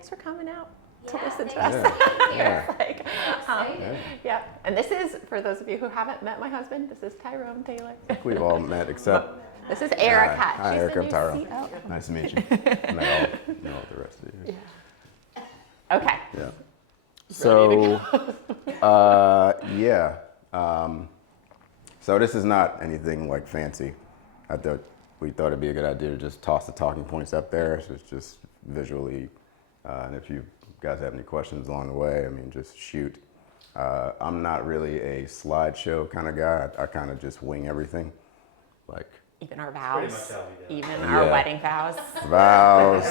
thanks for coming out to listen to thanks us. for being here. Yeah. And this is, for those of you who haven't met my husband, this is Tyrone Taylor. I think we've all met except. This is Erica. Hi, She's Erica. the I'm new Tyrone. COO. Nice to meet you. And I all know the rest of you. Yeah. Okay. Yeah. So, so this is not anything like fancy. We thought it'd be a good idea to just toss the talking points up there. So it's just visually, and if you guys have any questions along the way, I mean, just shoot. I'm not really a slideshow kind of guy. I kind of just wing everything. Like, even our vows, even Yeah. our wedding vows. vows,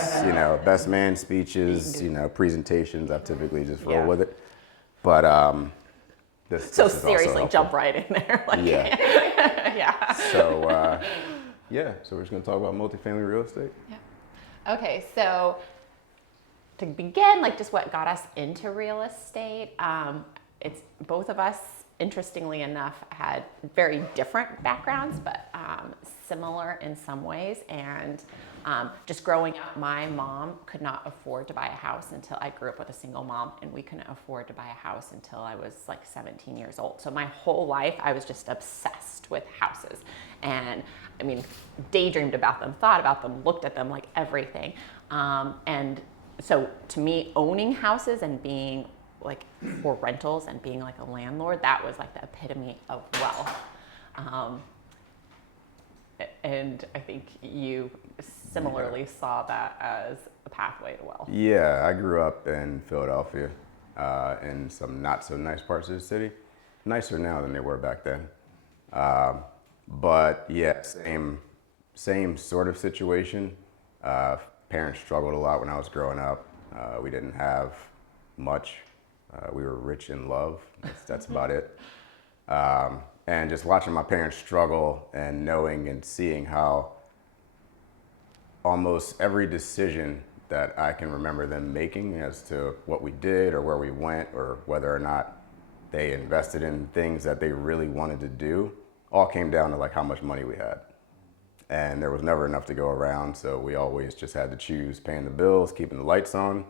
best man speeches, presentations. I typically just roll Yeah. with it. But this So is also seriously, helpful. jump right in there. Like, Yeah. yeah. So so we're just gonna talk about multifamily real estate. Yeah. Okay, so to begin, like just what got us into real estate, it's both of us, interestingly enough, had very different backgrounds, but similar in some ways. And just growing up, my mom could not afford to buy a house until I grew up with a single mom, and we couldn't afford to buy a house until I was like 17 years old. So my whole life, I was just obsessed with houses. And I mean, daydreamed about them, thought about them, looked at them, like everything. And so to me, owning houses and being like for rentals and being like a landlord, that was like the epitome of wealth. And I think you similarly saw that as a pathway to wealth. Yeah, I grew up in Philadelphia, in some not so nice parts of the city. Nicer now than they were back then. But yeah, same sort of situation. Parents struggled a lot when I was growing up. We didn't have much. We were rich in love. That's about it. And just watching my parents struggle and knowing and seeing how almost every decision that I can remember them making as to what we did or where we went or whether or not they invested in things that they really wanted to do all came down to like how much money we had. And there was never enough to go around, so we always just had to choose paying the bills, keeping the lights on,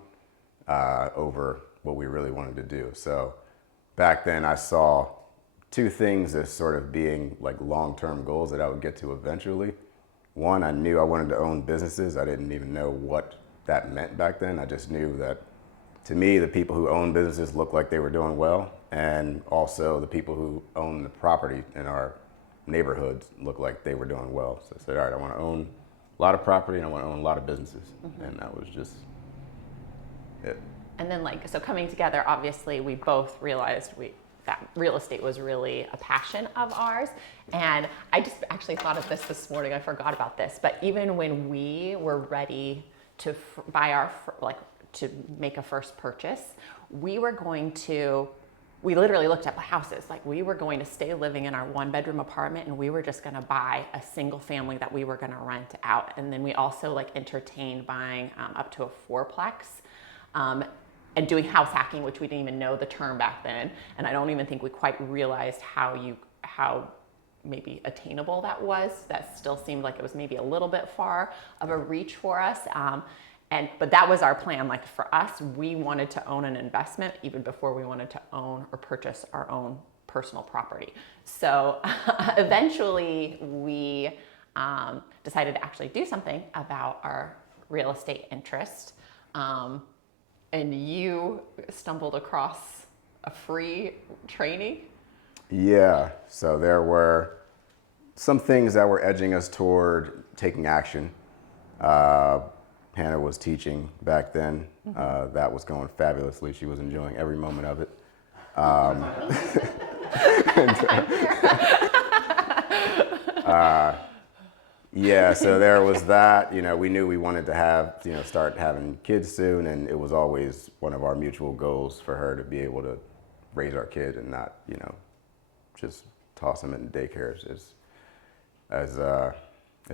over what we really wanted to do. So back then I saw two things as sort of being like long-term goals that I would get to eventually. One, I knew I wanted to own businesses. I didn't even know what that meant back then. I just knew that to me, the people who own businesses looked like they were doing well, and also the people who own the property in our neighborhoods looked like they were doing well. So I said, all right, I want to own a lot of property and I want to own a lot of businesses. Mm-hmm. And that was just it. And then so coming together, obviously we both realized that real estate was really a passion of ours. And I just actually thought of this morning, I forgot about this, but even when we were ready to buy to make a first purchase, we literally looked at houses. Like we were going to stay living in our 1-bedroom apartment, and we were just going to buy a single family that we were going to rent out. And then we also entertained buying up to a 4-plex, and doing house hacking, which we didn't even know the term back then. And I don't even think we quite realized how maybe attainable that was. That still seemed like it was maybe a little bit far of a reach for us. But that was our plan. Like for us, we wanted to own an investment even before we wanted to own or purchase our own personal property. So eventually we decided to actually do something about our real estate interest. And you stumbled across a free training? Yeah, so there were some things that were edging us toward taking action. Hannah was teaching back then. Mm-hmm. That was going fabulously. She was enjoying every moment of it. Yeah, so there was that. We knew we wanted to start having kids soon, and it was always one of our mutual goals for her to be able to raise our kid and not, just toss him in daycare as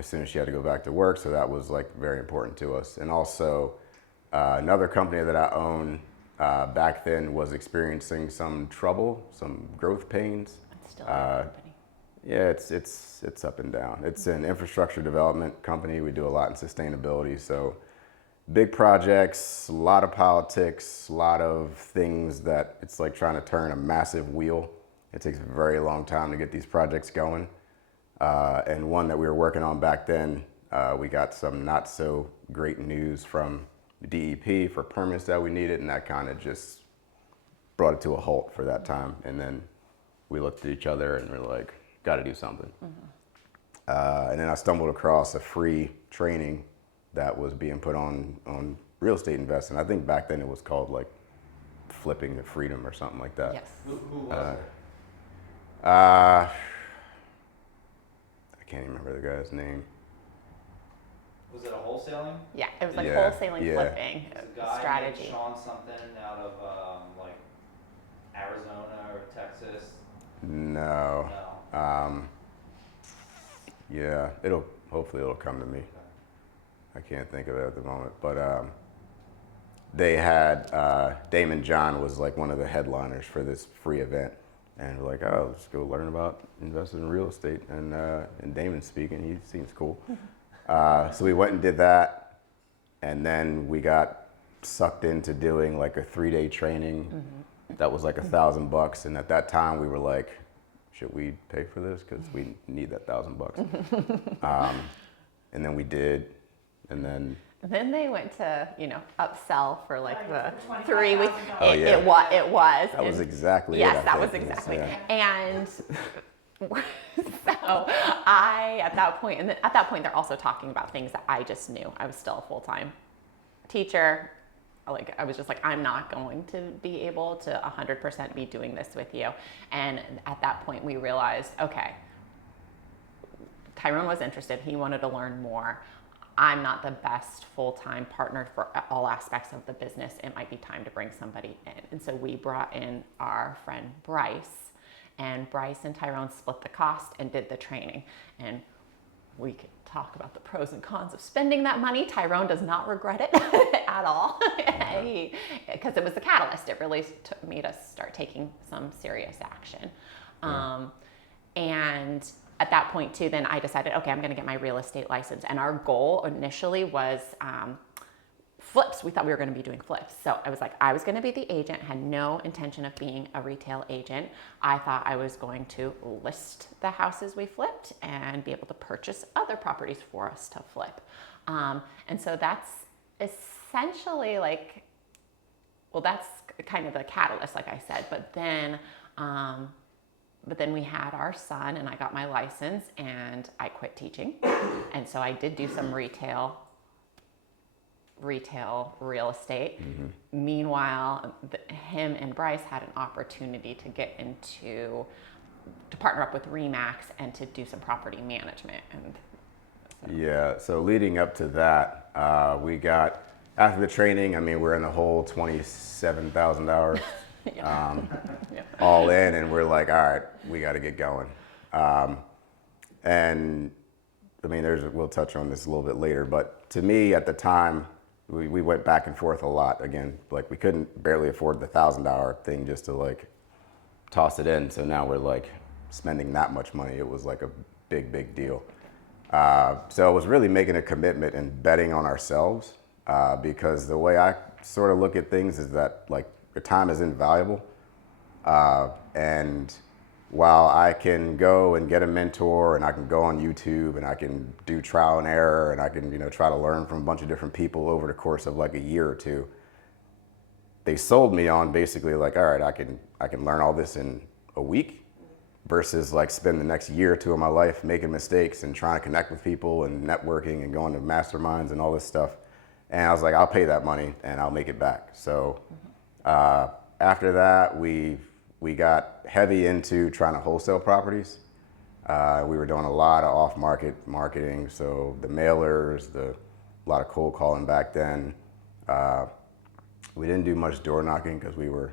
soon as she had to go back to work. So that was very important to us. And also another company that I own back then was experiencing some trouble, some growth pains. It's still a company. Yeah, it's up and down. It's an infrastructure development company. We do a lot in sustainability. So big projects, a lot of politics, a lot of things that it's like trying to turn a massive wheel. It takes a very long time to get these projects going. And one that we were working on back then, we got some not so great news from DEP for permits that we needed, and that kind of just brought it to a halt for that time. And then we looked at each other and we're like, got to do something. And then I stumbled across a free training that was being put on real estate investing. I think back then it was called like Flipping to Freedom or something like that. Yes. Who was it? I can't even remember the guy's name. Was it a wholesaling? Yeah, it was like Yeah, wholesaling, yeah. flipping It's a guy strategy. named Sean something out of like Arizona or Texas. No. No. Yeah, hopefully it'll come to me. I can't think of it at the moment, but they had Damon John was like one of the headliners for this free event, and we're like, oh, let's go learn about investing in real estate. And Damon's speaking, he seems cool. So we went and did that, and then we got sucked into doing like a 3-day training that was like $1,000, and at that time we were like, should we pay for this? Because we need that $1,000. And then we did, and then Then they went to, upsell for like the for 3 weeks. $25,000. Oh, yeah. It was. that was And- exactly Yes, it. I that was think. exactly. Yeah. And so at that point, and at that point, they're also talking about things that I just knew. I was still a full-time teacher. Like, I was just like, I'm not going to be able to 100% be doing this with you. And at that point, we realized, okay, Tyrone was interested. He wanted to learn more. I'm not the best full-time partner for all aspects of the business. It might be time to bring somebody in. And so we brought in our friend Bryce, and Bryce and Tyrone split the cost and did the training. And we could talk about the pros and cons of spending that money. Tyrone does not regret it at all, because it was the catalyst. It really made us start taking some serious action. And at that point too, then I decided, okay, I'm going to get my real estate license. And our goal initially was flips. We thought we were going to be doing flips. So I was like, I was going to be the agent, had no intention of being a retail agent. I thought I was going to list the houses we flipped and be able to purchase other properties for us to flip. And so that's essentially like, well, that's kind of the catalyst, like I said. But then we had our son, and I got my license, and I quit teaching. And so I did do some retail real estate. Meanwhile, him and Bryce had an opportunity to get to partner up with Remax and to do some property management. And so. Yeah, so leading up to that, we got, after the training, I mean, we're in the whole $27,000 Yeah. all in, and we're like, all right, we got to get going. And I mean, we'll touch on this a little bit later, but to me at the time, we went back and forth a lot. Again, like we couldn't barely afford the $1,000 thing just to like toss it in. So now we're like spending that much money. It was like a big deal. So it was really making a commitment and betting on ourselves, because the way I sort of look at things is that like your time is invaluable. And while I can go and get a mentor, and I can go on YouTube, and I can do trial and error, and I can, try to learn from a bunch of different people over the course of like a year or two, they sold me on basically like, all right, I can learn all this in a week versus like spend the next year or two of my life making mistakes and trying to connect with people and networking and going to masterminds and all this stuff. And I was like, I'll pay that money and I'll make it back. So after that, we got heavy into trying to wholesale properties. We were doing a lot of off-market marketing, so the mailers, a lot of cold calling back then. We didn't do much door knocking because we were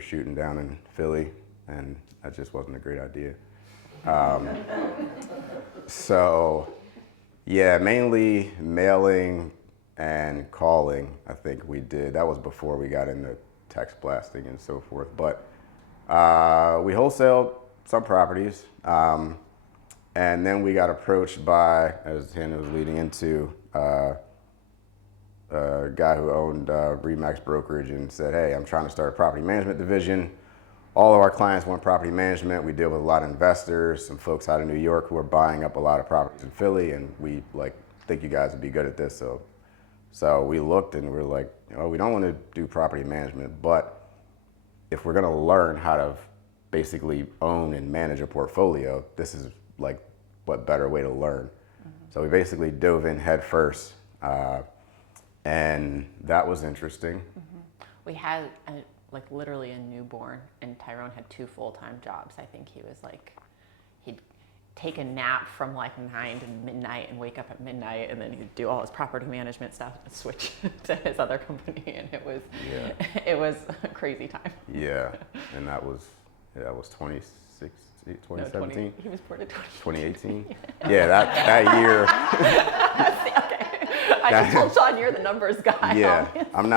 shooting down in Philly, and that just wasn't a great idea. So yeah, mainly mailing and calling, I think we did. That was before we got into text blasting and so forth. But we wholesaled some properties, and then we got approached by, as Hannah was leading into, a guy who owned Remax Brokerage and said, hey, I'm trying to start a property management division. All of our clients want property management. We deal with a lot of investors, some folks out of New York who are buying up a lot of properties in Philly, and we think you guys would be good at this. So we looked and we were like, we don't want to do property management, but if we're going to learn how to basically own and manage a portfolio, this is like what better way to learn. Mm-hmm. So we basically dove in head first, and that was interesting. Mm-hmm. We had literally a newborn, and Tyrone had 2 full-time jobs. I think he was he'd take a nap from 9 to midnight and wake up at midnight, and then he'd do all his property management stuff and switch to his other company, and it was a crazy time. Yeah, and that was 2017. No, he was born in 2018. Yeah, that year. Okay. I just told Sean you're the numbers guy. Yeah, Obviously. I'm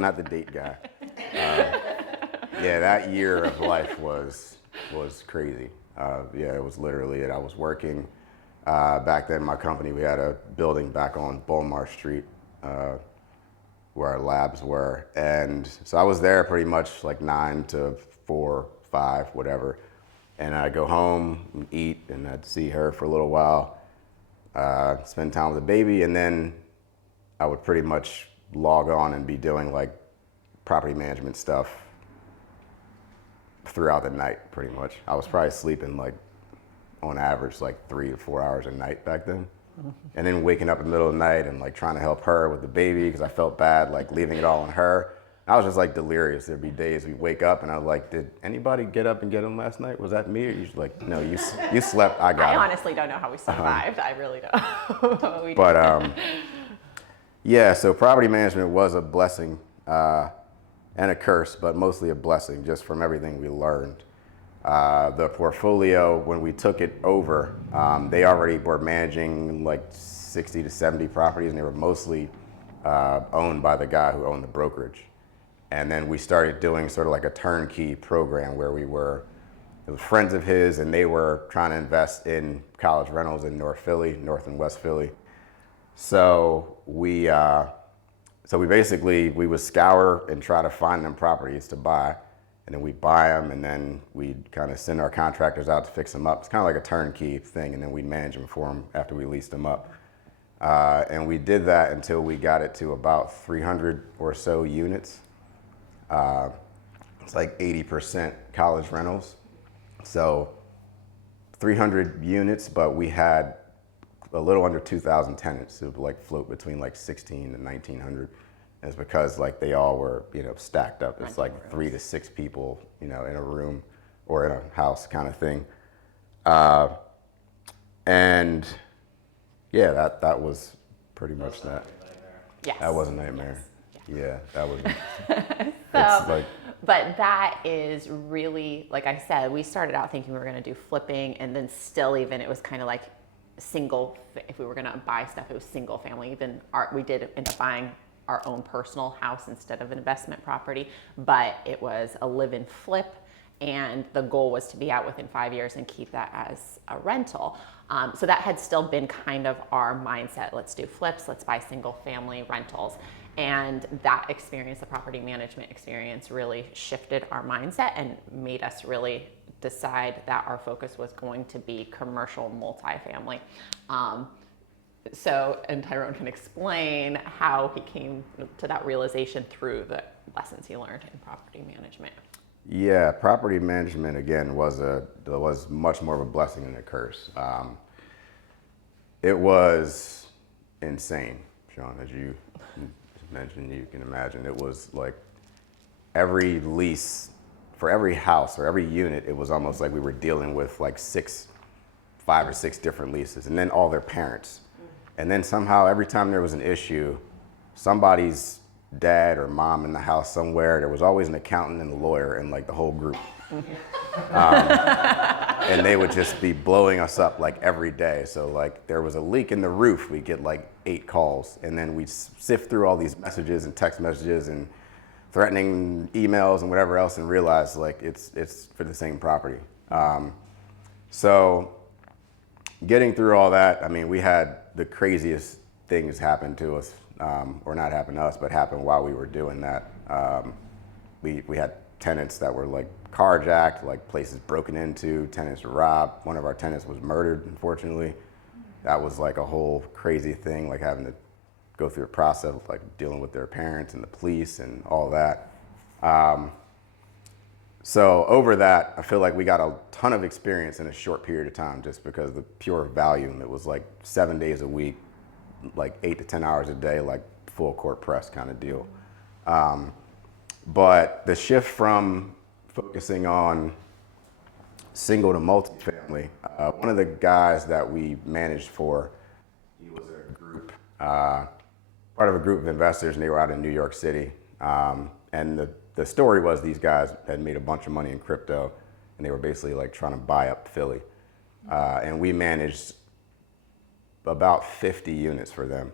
not the date guy. Yeah, that year of life was crazy. Yeah, it was literally it. I was working back then. My company, we had a building back on Beaumar Street where our labs were, and so I was there pretty much 9 to 4, 5, whatever. And I'd go home and eat, and I'd see her for a little while, spend time with the baby, and then I would pretty much log on and be doing property management stuff throughout the night, pretty much. I was probably sleeping on average 3 to 4 hours a night back then. And then waking up in the middle of the night and trying to help her with the baby because I felt bad leaving it all on her. I was just delirious. There'd be days we'd wake up and I was like, did anybody get up and get him last night? Was that me? Or you no, you slept, I got him. I honestly don't know how we survived. I really don't. But yeah, so property management was a blessing and a curse, but mostly a blessing just from everything we learned. The portfolio, when we took it over, they already were managing 60 to 70 properties, and they were mostly owned by the guy who owned the brokerage. And then we started doing sort of a turnkey program where it was friends of his, and they were trying to invest in college rentals in North and West Philly. So we would scour and try to find them properties to buy, and then we'd buy them, and then we'd kind of send our contractors out to fix them up. It's kind of like a turnkey thing, and then we'd manage them for them after we leased them up. And we did that until we got it to about 300 or so units. It's 80% college rentals. So 300 units, but we had a little under 2,000 tenants who would float between 16 and 1,900. And it's because they all were, stacked up. It's 3 to 6 people, in a room or in a house kind of thing. And yeah, that was pretty much that. Yes. That was a nightmare. Yes. Yeah, that was. But that is really, like I said, we started out thinking we were going to do flipping, and then still even it was kind of single. If we were going to buy stuff, it was single family. Even we did end up buying our own personal house instead of an investment property, but it was a live-in flip, and the goal was to be out within 5 years and keep that as a rental. So that had still been kind of our mindset. Let's do flips, let's buy single family rentals. And that experience, the property management experience, really shifted our mindset and made us really decide that our focus was going to be commercial multifamily. And Tyrone can explain how he came to that realization through the lessons he learned in property management. Yeah, property management again was much more of a blessing than a curse. It was insane, Sean, as you mentioned. You can imagine it was every lease for every house or every unit. It was almost like we were dealing with 5 or 6 different leases, and then all their parents. And then somehow every time there was an issue, somebody's dad or mom in the house somewhere, there was always an accountant and a lawyer in the whole group. And they would just be blowing us up every day. So there was a leak in the roof, we'd get 8 calls, and then we'd sift through all these messages and text messages and threatening emails and whatever else, and realize it's for the same property. So getting through all that, I mean, we had the craziest things happen to us. or not happen to us, but happened while we were doing that. We had tenants that were like carjacked, like places broken into, tenants robbed. One of our tenants was murdered, unfortunately. That was like a whole crazy thing, like having to go through a process of like dealing with their parents and the police and all that. So over that, I feel like we got a ton of experience in a short period of time just because of the pure volume. It was like 7 days a week, like 8 to 10 hours a day, like full court press kind of deal. But the shift from focusing on single to multifamily, one of the guys that we managed for, he was a group, part of a group of investors, and they were out in New York City. And the story was these guys had made a bunch of money in crypto, and they were basically like trying to buy up Philly. And we managed about 50 units for them.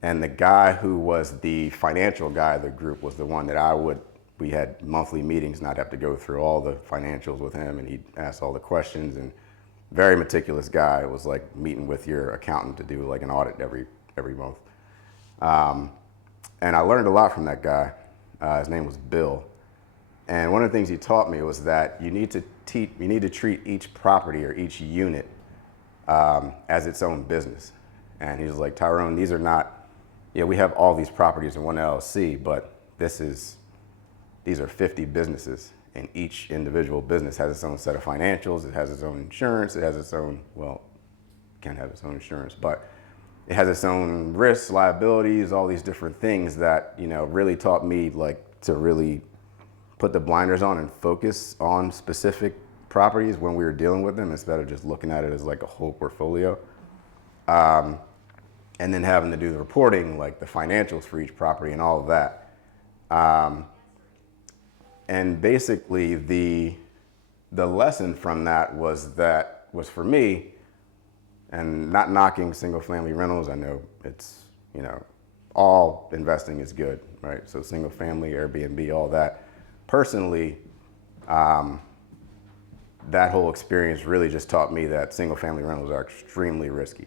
And the guy who was the financial guy of the group was the one that we had monthly meetings, and I'd have to go through all the financials with him, and he'd ask all the questions, and very meticulous guy. It was like meeting with your accountant to do like an audit every month. And I learned a lot from that guy. His name was Bill. And one of the things he taught me was that you need to treat each property or each unit as its own business. And he was like, Tyrone, these are not, we have all these properties in one LLC, but these are 50 businesses, and each individual business has its own set of financials, it has its own insurance, it has its own, well, can't have its own insurance, but it has its own risks, liabilities, all these different things that, really taught me like to really put the blinders on and focus on specific properties when we were dealing with them instead of just looking at it as like a whole portfolio. And then having to do the reporting, like the financials for each property and all of that. And basically the lesson from that was for me, and not knocking single family rentals. I know it's, all investing is good, right? So single family, Airbnb, all that. Personally, that whole experience really just taught me that single family rentals are extremely risky.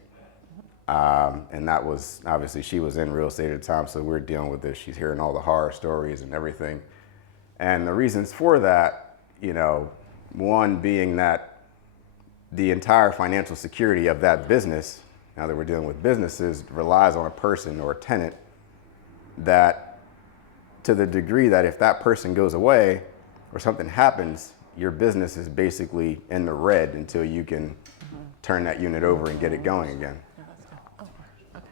And that was, obviously she was in real estate at the time, so we're dealing with this. She's hearing all the horror stories and everything. And the reasons for that, one being that the entire financial security of that business, now that we're dealing with businesses, relies on a person or a tenant that, to the degree that if that person goes away or something happens, your business is basically in the red until you can turn that unit over and get it going again. Yeah, that's good. Oh, okay.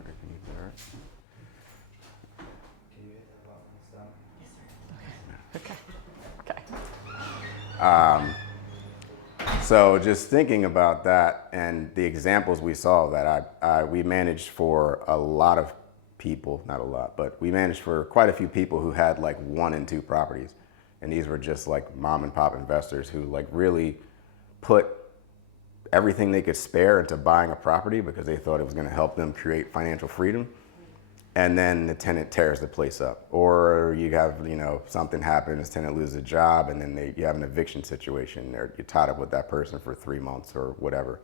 Everything is all right? Can you hit that button? Stop. Okay. So just thinking about that and the examples we saw that we managed for a lot of people, not a lot, but we managed for quite a few people who had like 1 and 2 properties. And these were just like mom and pop investors who like really put everything they could spare into buying a property because they thought it was going to help them create financial freedom. And then the tenant tears the place up, or you have, something happens, tenant loses a job, and then you have an eviction situation, or you're tied up with that person for 3 months or whatever.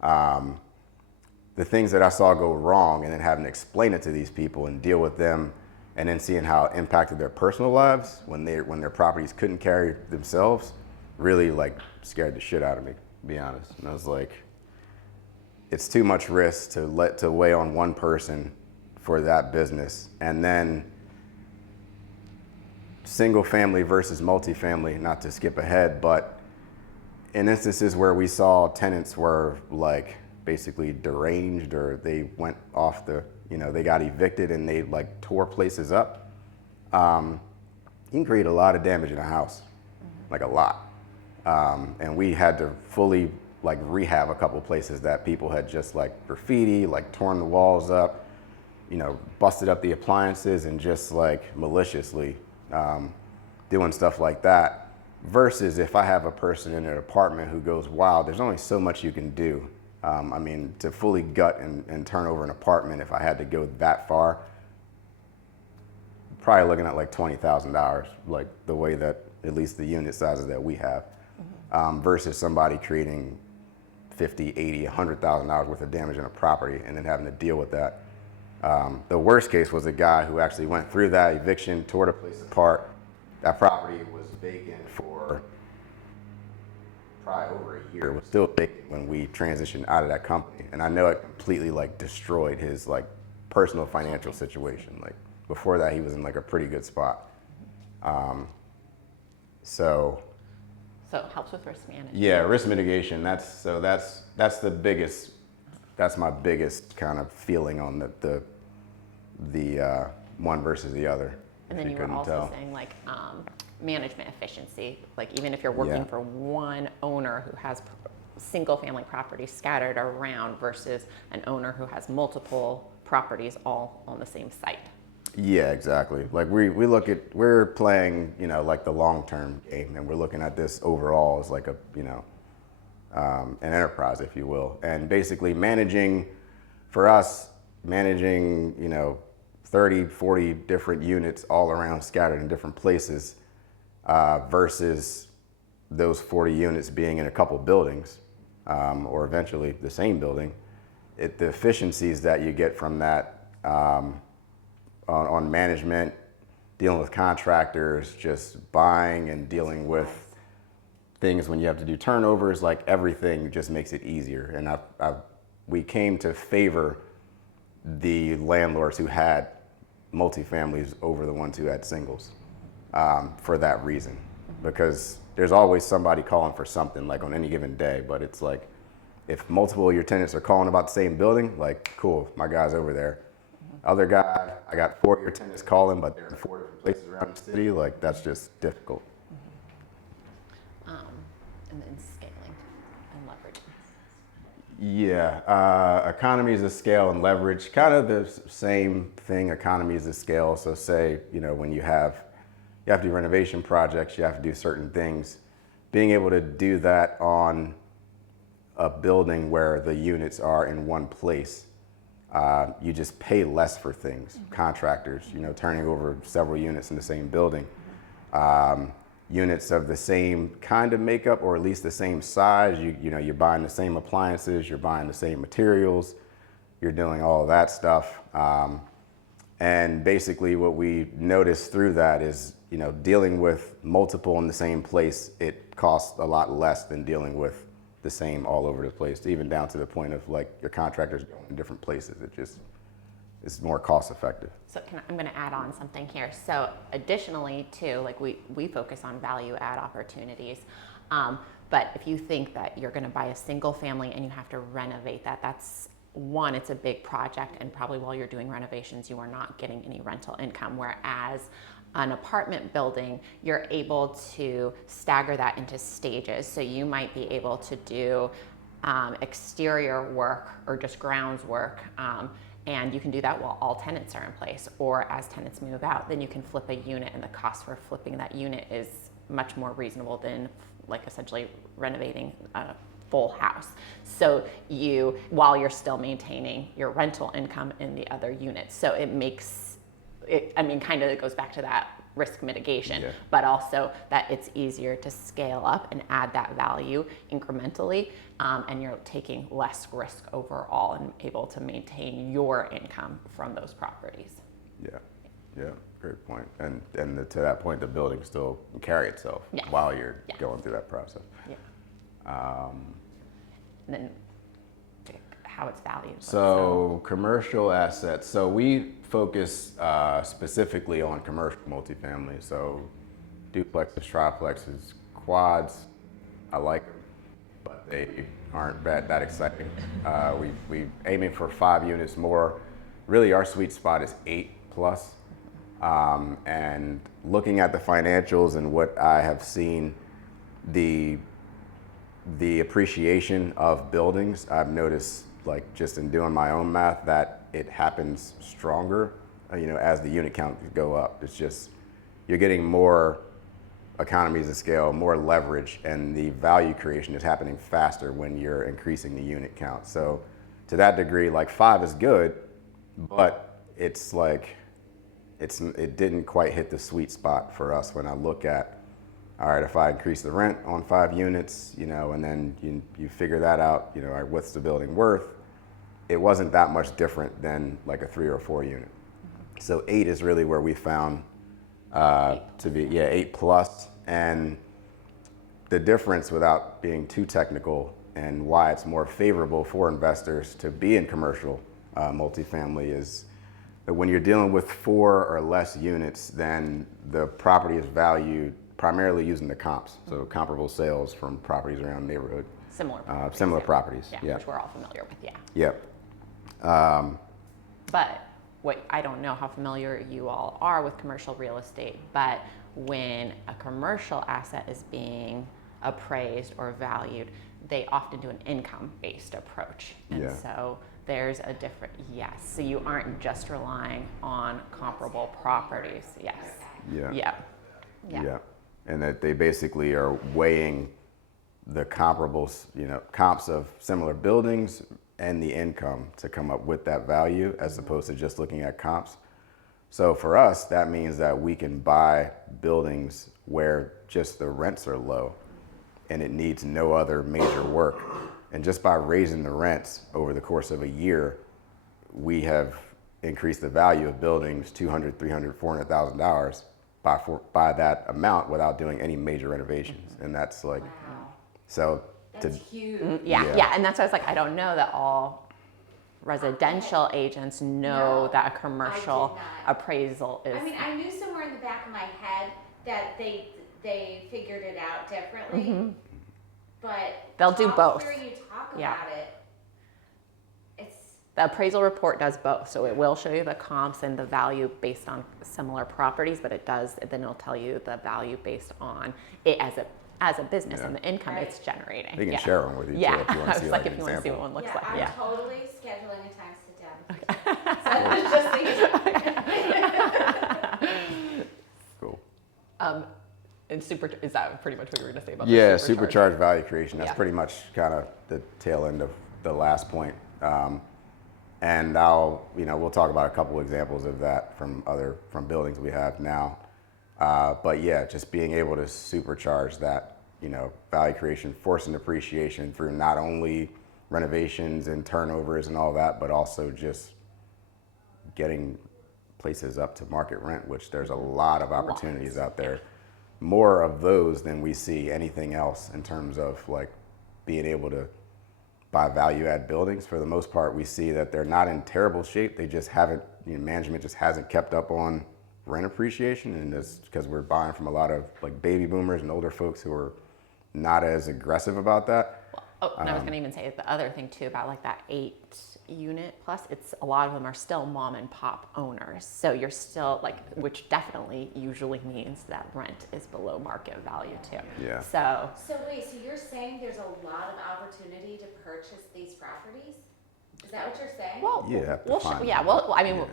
The things that I saw go wrong, and then having to explain it to these people and deal with them, and then seeing how it impacted their personal lives when their properties couldn't carry themselves, really like scared the shit out of me, to be honest. And I was like, it's too much risk to weigh on one person for that business. And then single family versus multifamily, not to skip ahead, but in instances where we saw tenants were like basically deranged, or they went off they got evicted and they like tore places up, you can create a lot of damage in a house, like a lot. And we had to fully like rehab a couple places that people had just like graffiti, like torn the walls up, busted up the appliances and just like maliciously doing stuff like that. Versus if I have a person in an apartment who goes wild, there's only so much you can do. To fully gut and turn over an apartment, if I had to go that far, probably looking at like $20,000, like the way that at least the unit sizes that we have, versus somebody creating 50, 80, $100,000 worth of damage in a property and then having to deal with that. The worst case was a guy who actually went through that eviction, tore the place apart. That property was vacant for probably over a year. It was still vacant when we transitioned out of that company. And I know it completely like destroyed his like personal financial situation. Like before that, he was in like a pretty good spot. So it helps with risk management. yeah, risk mitigation. That's the biggest. That's my biggest kind of feeling on the one versus the other. And then you were also saying like management efficiency. Like even if you're working for one owner who has single family properties scattered around versus an owner who has multiple properties all on the same site. Yeah, exactly. Like we're playing, like the long-term game, and we're looking at this overall as like a, an enterprise, if you will. And basically for us, managing, 30, 40 different units all around scattered in different places versus those 40 units being in a couple buildings or eventually the same building, the efficiencies that you get from that on management, dealing with contractors, just buying and dealing with things when you have to do turnovers, like everything just makes it easier. And we came to favor the landlords who had multifamilies over the ones who had singles for that reason. Because there's always somebody calling for something like on any given day, but it's like if multiple of your tenants are calling about the same building, like cool, my guy's over there. Other guy, I got 4 of your tenants calling, but they're in 4 different places around the city. Like that's just difficult. And then scaling and leverage. Yeah, economies of scale and leverage, kind of the same thing. Economies of scale. So say, when you have to do renovation projects, you have to do certain things. Being able to do that on a building where the units are in one place. You just pay less for things. Contractors, turning over several units in the same building. Units of the same kind of makeup or at least the same size. You're buying the same appliances, you're buying the same materials, you're doing all of that stuff. And basically what we noticed through that is, dealing with multiple in the same place, it costs a lot less than dealing with the same all over the place, even down to the point of like your contractors going in different places. It's more cost effective. So I'm going to add on something here. So additionally too, like we focus on value add opportunities. But if you think that you're going to buy a single family and you have to renovate that's one, it's a big project, and probably while you're doing renovations, you are not getting any rental income. Whereas an apartment building, you're able to stagger that into stages. So you might be able to do exterior work or just grounds work. And you can do that while all tenants are in place, or as tenants move out, then you can flip a unit, and the cost for flipping that unit is much more reasonable than like essentially renovating a full house. So while you're still maintaining your rental income in the other units. So it makes it, kind of it goes back to that risk mitigation, but also that it's easier to scale up and add that value incrementally, and you're taking less risk overall and able to maintain your income from those properties. Yeah, great point. And to that point, the building still can carry itself while you're going through that process. And then how it's valued. So commercial assets. So we focus specifically on commercial multifamily. So duplexes, triplexes, quads. I like them, but they aren't that exciting. We aiming for 5 units more. Really, our sweet spot is 8 plus. And looking at the financials and what I have seen, the appreciation of buildings, I've noticed, like just in doing my own math, that it happens stronger, as the unit count go up. It's just, you're getting more economies of scale, more leverage, and the value creation is happening faster when you're increasing the unit count. So to that degree, like 5 is good, but it's like, it didn't quite hit the sweet spot for us when I look at all right, if I increase the rent on 5 units, and then you figure that out, all right, what's the building worth? It wasn't that much different than like a 3 or 4 unit. So 8 is really where we found to be, 8 plus. And the difference, without being too technical, and why it's more favorable for investors to be in commercial multifamily is that when you're dealing with 4 or less units, then the property is valued primarily using the comps, so comparable sales from properties around the neighborhood. Similar properties. Yeah. Which we're all familiar with, yeah. Yep. But I don't know how familiar you all are with commercial real estate, but when a commercial asset is being appraised or valued, they often do an income-based approach. And so there's a different, so you aren't just relying on comparable properties. Yes. Yeah. And that they basically are weighing the comparables, comps of similar buildings and the income to come up with that value, as opposed to just looking at comps. So for us, that means that we can buy buildings where just the rents are low and it needs no other major work. And just by raising the rents over the course of a year, we have increased the value of buildings $200,000, $300,000, $400,000 by that amount without doing any major renovations. And that's like, so that's huge. And that's why I was like, I don't know that all residential agents know that a commercial appraisal is. I mean, I knew somewhere in the back of my head that they figured it out differently, but they'll do both. Hearing you talk about it, the appraisal report does both, so it will show you the comps and the value based on similar properties, but then it'll tell you the value based on it as a business and the income it's generating. We can share one with you too if you want to see like if you want to see what one looks like. I'm totally scheduling a time to sit down. Okay. Cool. And is that pretty much what you were going to say about supercharged value creation. That's pretty much kind of the tail end of the last point. And we'll talk about a couple examples of that from buildings we have now. But just being able to supercharge that, value creation, forcing appreciation through not only renovations and turnovers and all that, but also just getting places up to market rent, which there's a lot of opportunities out there. More of those than we see anything else in terms of like being able to buy value add buildings. For the most part, we see that they're not in terrible shape. They just haven't, management just hasn't kept up on rent appreciation. And it's because we're buying from a lot of like baby boomers and older folks who are not as aggressive about that. And I was going to even say the other thing too about like that 8 unit plus, it's a lot of them are still mom and pop owners. So you're still like, which definitely usually means that rent is below market value too. Yeah. So wait, so you're saying there's a lot of opportunity to purchase these properties? Is that what you're saying? Well, I mean,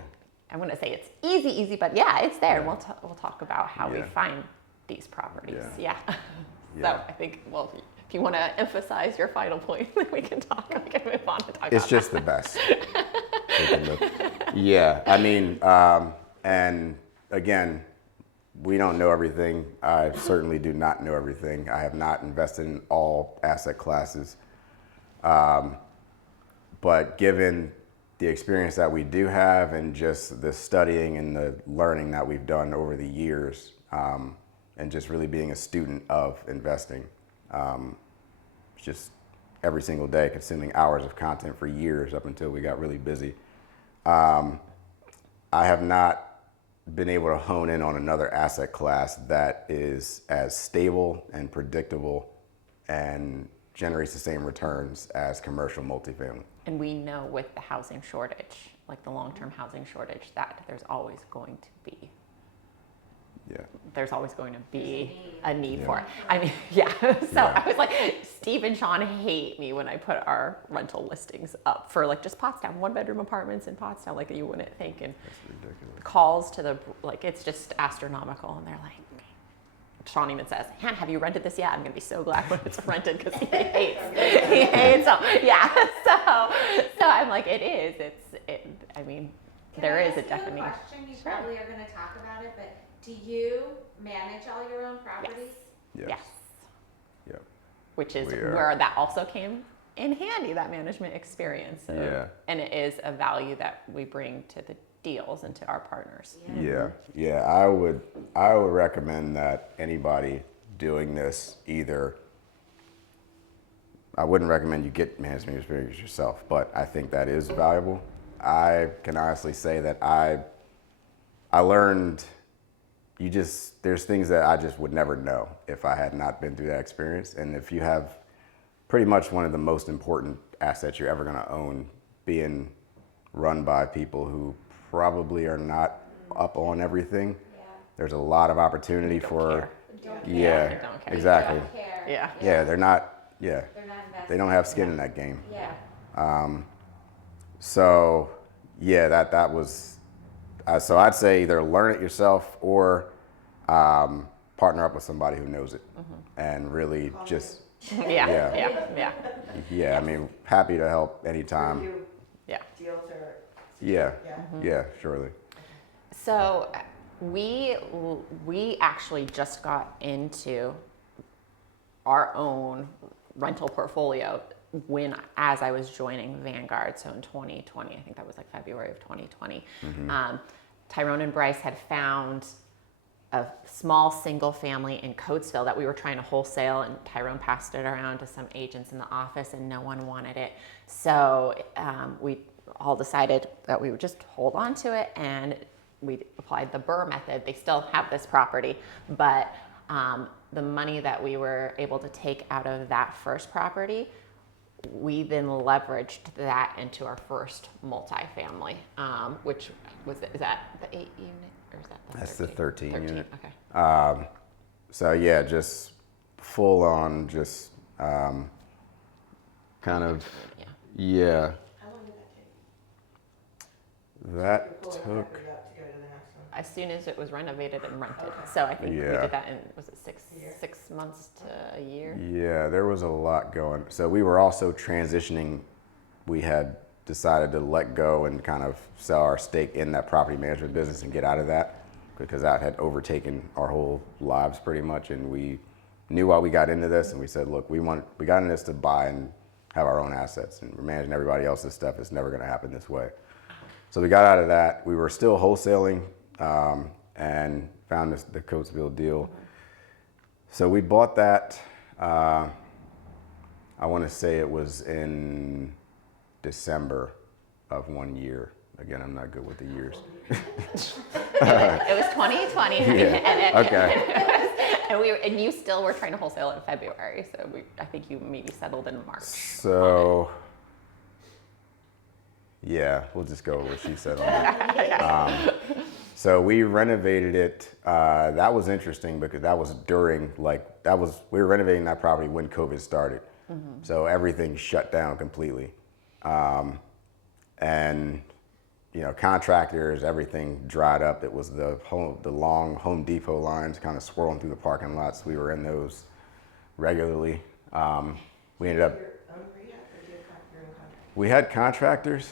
I wouldn't say it's easy, but it's there. Yeah. We'll talk about how we find these properties. Yeah. So I think, if you want to emphasize your final point, then we can move on to talk about It's just the best. I mean, and again, we don't know everything. I certainly do not know everything. I have not invested in all asset classes. But given the experience that we do have and just the studying and the learning that we've done over the years, and just really being a student of investing, just every single day consuming hours of content for years up until we got really busy. I have not been able to hone in on another asset class that is as stable and predictable and generates the same returns as commercial multifamily. And we know with the housing shortage, like the long-term housing shortage, that there's always going to be a need for it. I mean, I was like, Steve and Sean hate me when I put our rental listings up for like just Pottstown, 1-bedroom apartments in Pottstown, like you wouldn't think. And that's ridiculous. Calls to it's just astronomical. And they're like, Sean even says, "Han, have you rented this yet? I'm gonna be so glad when it's rented because he hates them." So I'm like, it is. I mean, there is a definition. Question, you probably are going to talk about it, but do you manage all your own properties? Yes. Yep. Which is We are- where that also came in handy, that management experience. So, Yeah. And it is a value that we bring to the deals and to our partners. Yeah. I would recommend that anybody doing this either. I wouldn't recommend you get management experience yourself, but I think that is valuable. I can honestly say that I learned there's things that I just would never know if I had not been through that experience. And if you have pretty much one of the most important assets you're ever going to own being run by people who probably are not up on everything, there's a lot of opportunity for. Don't Yeah, Don't care. exactly. Don't care. Yeah. Yeah, they're not. Yeah, They're not invested. they don't have skin in that game. Yeah. So, yeah, that was. So I'd say either learn it yourself or partner up with somebody who knows it, and really just. Yeah, I mean, happy to help anytime. Review Yeah. deals or, Yeah, yeah. yeah, surely. So we actually just got into our own rental portfolio as I was joining Vanguard. So in 2020, I think that was like February of 2020, Tyrone and Bryce had found a small single family in Coatesville that we were trying to wholesale, and Tyrone passed it around to some agents in the office and no one wanted it. So we all decided that we would just hold on to it, and we applied the Burr method. They still have this property, but the money that we were able to take out of that first property, we then leveraged that into our first multifamily, which is that the 8 unit or is that the That's the 13 unit. Okay. So yeah, just full on, just kind of, yeah. How long did that take? That Pull the took, property up to go to the next one? As soon as it was renovated and rented. Okay. So I think we Yeah. did that in, was it A year. 6 months to a year? yeah, there was a lot going. So we were also transitioning. We had decided to let go and kind of sell our stake in that property management business and get out of that, because that had overtaken our whole lives pretty much. And we knew why we got into this, and we said, look, we got into this to buy and have our own assets, and we're managing everybody else's stuff. It's never going to happen this way. So we got out of that. We were still wholesaling, and found the Coatesville deal. So we bought that. I want to say it was in December of one year. Again, I'm not good with the years. It was 2020. Yeah. Okay. And you still were trying to wholesale in February. So I think you maybe settled in March. So, yeah, we'll just go with what she said on that. So we renovated it. That was interesting because that was during, we were renovating that property when COVID started. So everything shut down completely. And, contractors, everything dried up. It was the long Home Depot lines kind of swirling through the parking lots. We were in those regularly. We ended up, Your own rehab, or do you have your own contract? we had contractors,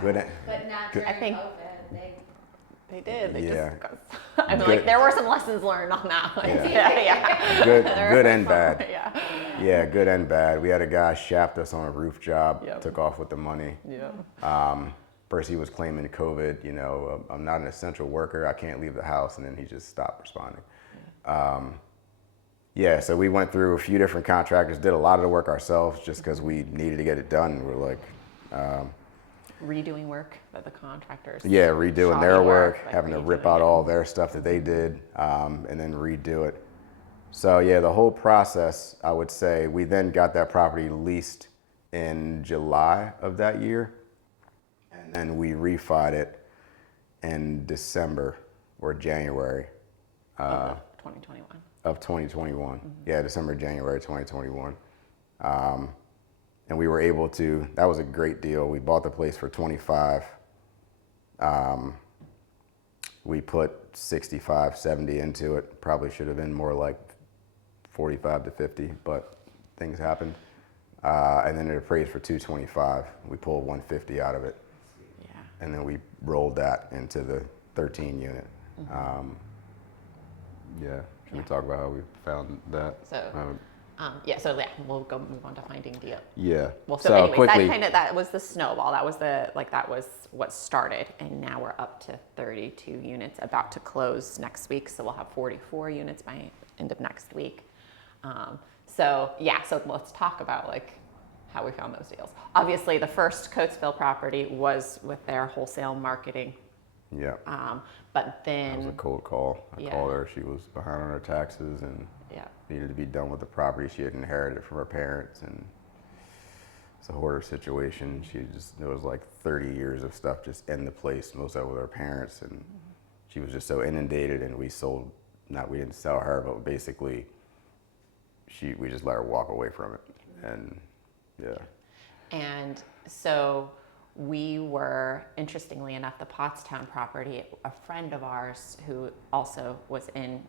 good. But not during I think- COVID. They did. They Yeah. just. I mean, Good. there were some lessons learned on that one. Yeah. Yeah. Good and bad. Yeah. Yeah, good and bad. We had a guy shaft us on a roof job, Yep. took off with the money. Yeah. First he was claiming COVID, I'm not an essential worker, I can't leave the house, and then he just stopped responding. So we went through a few different contractors, did a lot of the work ourselves just because we needed to get it done. And we're like, Redoing work that the contractors. yeah, redoing shoddy their work, like having to rip out redoing it. all their stuff that they did, and then redo it. So yeah, the whole process, I would say, we then got that property leased in July of that year, and then we refied it in December or January Of 2021. of 2021. Yeah, December, January 2021. And we were able to, that was a great deal. We bought the place for 25. We put 65, 70 into it. Probably should have been more like 45 to 50, but things happened. And then it appraised for 225. We pulled 150 out of it. Yeah. And then we rolled that into the 13 unit. Yeah. Can we talk about how we found that? So, we'll go move on to finding deal. Yeah. Well, so anyways, quickly, that was the snowball. That was that was what started, and now we're up to 32 units, about to close next week. So we'll have 44 units by end of next week. So let's talk about like how we found those deals. Obviously, the first Coatesville property was with their wholesale marketing. Yeah. But then That was a cold call. I Yeah. called her. She was behind on her taxes and needed to be done with the property. She had inherited from her parents, and it's a hoarder situation. There was like 30 years of stuff just in the place, most of it with her parents, and she was just so inundated. And we didn't sell her, but basically, we just let her walk away from it, and yeah. And so we were, interestingly enough, the Pottstown property, a friend of ours who also was in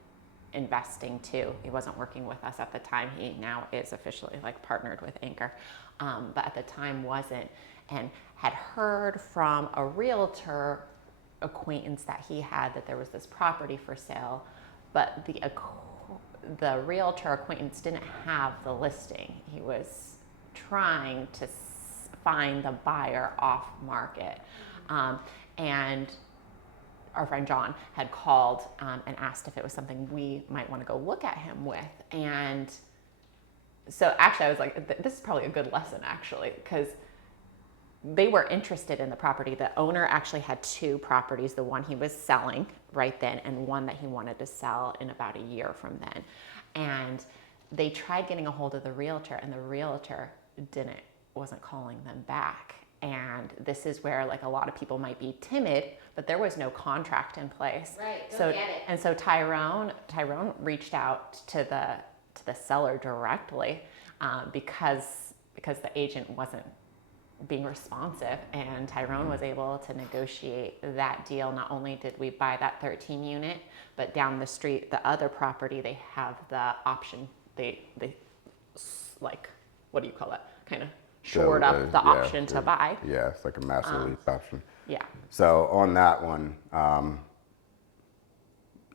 investing too. He wasn't working with us at the time. He now is officially like partnered with Anchor, but at the time wasn't, and had heard from a realtor acquaintance that he had that there was this property for sale, but the realtor acquaintance didn't have the listing. He was trying to find the buyer off market, and our friend John had called and asked if it was something we might want to go look at him with. And so actually I was like, this is probably a good lesson actually, because they were interested in the property. The owner actually had two properties, the one he was selling right then and one that he wanted to sell in about a year from then. And they tried getting a hold of the realtor, and the realtor wasn't calling them back. And this is where like a lot of people might be timid, but there was no contract in place. Right, go So get it. and so Tyrone reached out to the seller directly, because the agent wasn't being responsive, and Tyrone was able to negotiate that deal. Not only did we buy that 13 unit, but down the street, the other property, they have the option. They like, what do you call that? Kind of shored up the option to buy. Yeah, it's like a master lease option. Yeah. So on that one,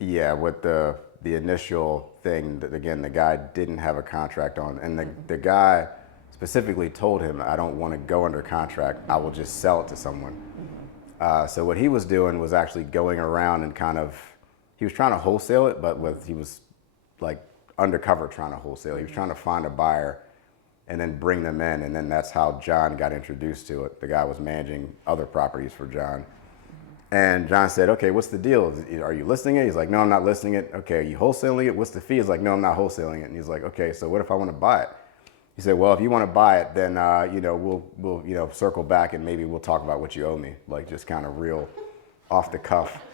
with the initial thing, that again, the guy didn't have a contract on, and the guy specifically told him, I don't want to go under contract, I will just sell it to someone. So what he was doing was actually going around and he was trying to wholesale it, but he was like undercover trying to wholesale. He was trying to find a buyer and then bring them in, and then that's how John got introduced to it. The guy was managing other properties for John. And John said, okay, what's the deal? Are you listing it? He's like, no, I'm not listing it. Okay, are you wholesaling it? What's the fee? He's like, no, I'm not wholesaling it. And he's like, okay, so what if I want to buy it? He said, well, if you want to buy it, then we'll circle back and maybe we'll talk about what you owe me, like just kind of real off the cuff.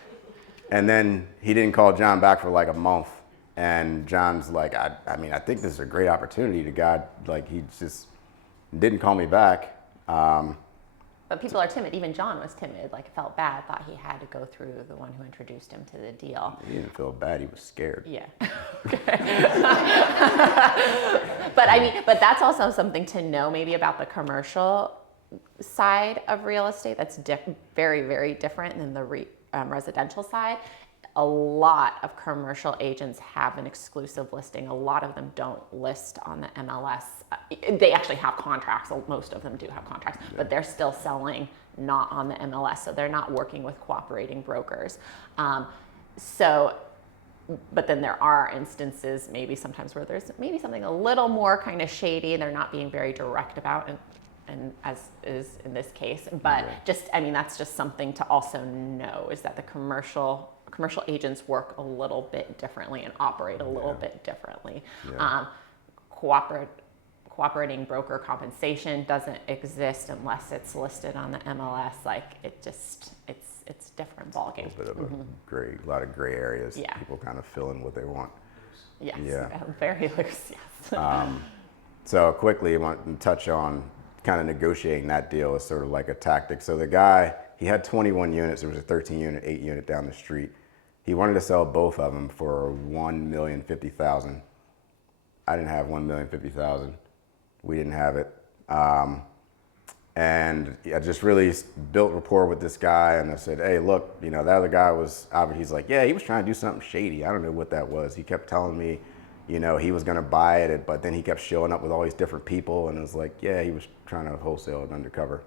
And then he didn't call John back for like a month. And John's like, I think this is a great opportunity. The guy, like, he just didn't call me back. But people are timid. Even John was timid, like felt bad, thought he had to go through the one who introduced him to the deal. He didn't feel bad, he was scared. Yeah. But that's also something to know maybe about the commercial side of real estate. That's very, very different than the residential side. A lot of commercial agents have an exclusive listing. A lot of them don't list on the MLS. They actually have contracts. Most of them do have contracts, but they're still selling not on the MLS. So they're not working with cooperating brokers. But then there are instances maybe sometimes where there's maybe something a little more kind of shady. They're not being very direct about it, and as is in this case. But that's just something to also know, is that the commercial agents work a little bit differently and operate a little bit differently. Yeah. Cooperating broker compensation doesn't exist unless it's listed on the MLS. Like it's different ballgame. A bit of a lot of gray areas. Yeah. People kind of fill in what they want. Yes, Yeah. very loose. Yes. So quickly, I want to touch on kind of negotiating that deal as sort of like a tactic. So the guy, he had 21 units. There was a 13 unit, 8 unit down the street. He wanted to sell both of them for $1,050,000. I didn't have $1,050,000. We didn't have it. And I just really built rapport with this guy, and I said, hey, look, you know, that other guy was, he's like, yeah, he was trying to do something shady. I don't know what that was. He kept telling me, you know, he was going to buy it, but then he kept showing up with all these different people, and it was like, yeah, he was trying to wholesale it undercover.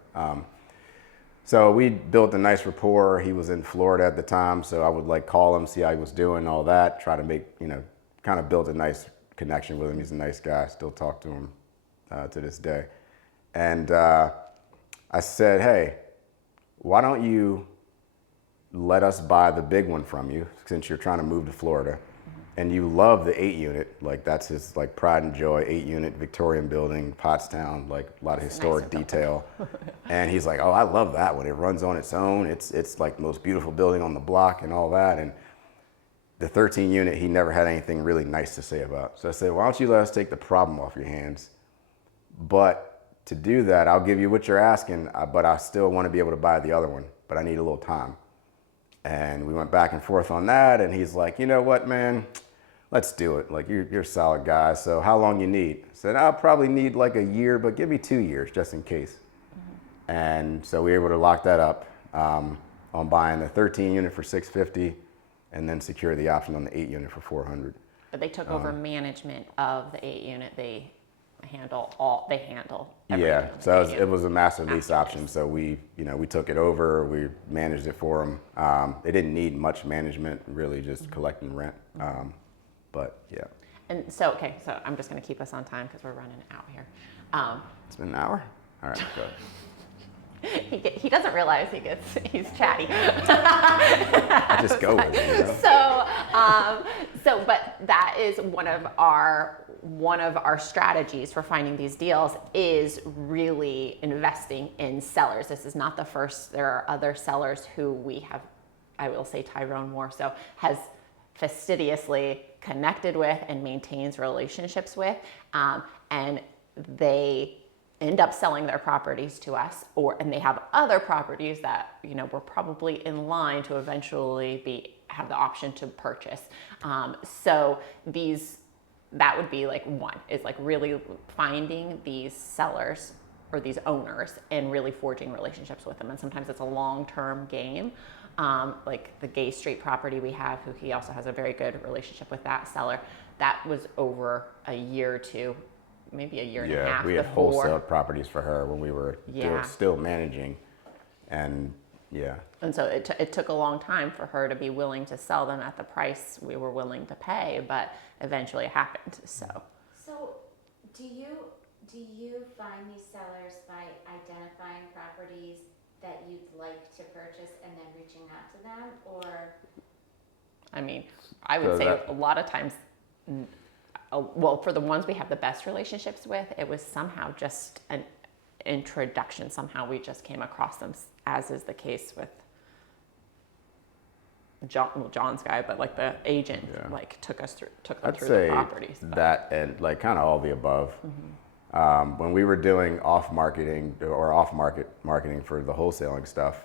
So we built a nice rapport. He was in Florida at the time, so I would like call him, see how he was doing, all that, try to make, you know, kind of build a nice connection with him. He's a nice guy. I still talk to him to this day. And I said, hey, why don't you let us buy the big one from you, since you're trying to move to Florida and you love the 8 unit, like that's his like pride and joy, 8 unit Victorian building, Pottstown, like a lot of historic detail. And he's like, oh, I love that one. It runs on its own. It's like the most beautiful building on the block and all that. And the 13 unit, he never had anything really nice to say about. So I said, why don't you let us take the problem off your hands? But to do that, I'll give you what you're asking, but I still want to be able to buy the other one, but I need a little time. And we went back and forth on that, and he's like, you know what, man, let's do it. Like, you're a solid guy, so how long you need? I said, I'll probably need like a year, but give me 2 years just in case. And so we were able to lock that up on buying the 13 unit for $650, and then secure the option on the 8 unit for $400. But they took over management of the 8 unit. They handle everything. Yeah, on so the 8 it unit. was a master lease Master option. lease. So we took it over, we managed it for them. It didn't need much management, really just collecting rent. But yeah. And so, okay, so I'm just going to keep us on time because we're running out here. It's been an hour? All right, go ahead. He doesn't realize he's chatty. I just go with it, you know? But that is one of our strategies for finding these deals is really investing in sellers. This is not the first. There are other sellers who we have, I will say Tyrone more so, has fastidiously connected with and maintains relationships with, and they end up selling their properties to us, and they have other properties that, you know, we're probably in line to eventually have the option to purchase. So that would be like one, is like really finding these sellers or these owners and really forging relationships with them. And sometimes it's a long-term game. Like the Gay Street property we have, who he also has a very good relationship with that seller. That was over a year or two, maybe a year and a half we had before. wholesale properties for her when we were still managing, and yeah. And so it took a long time for her to be willing to sell them at the price we were willing to pay, but eventually it happened. So do you find these sellers by identifying properties that you'd like to purchase and then reaching out to them, or? I mean, I would say a lot of times, well, for the ones we have the best relationships with, it was somehow just an introduction. Somehow we just came across them, as is the case with John's guy, but like the agent, like took them through the properties. I'd say that and like kind of all the above. When we were doing off-market marketing for the wholesaling stuff,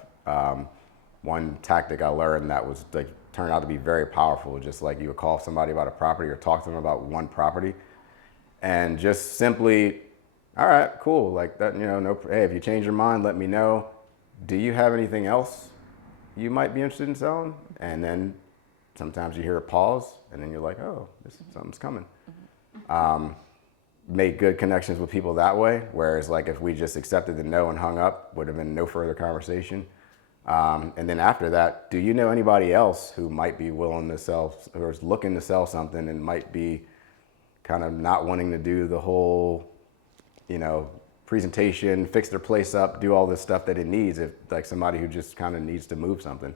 one tactic I learned that was like turned out to be very powerful. Just like you would call somebody about a property or talk to them about one property, and just simply, all right, cool, like that, you know, no, hey, if you change your mind, let me know. Do you have anything else you might be interested in selling? And then sometimes you hear a pause, and then you're like, oh, something's coming. Make good connections with people that way, whereas like if we just accepted the no and hung up, would have been no further conversation. And then after that, do you know anybody else who might be willing to sell, or is looking to sell something and might be kind of not wanting to do the whole, you know, presentation, fix their place up, do all this stuff that it needs, if like somebody who just kind of needs to move something.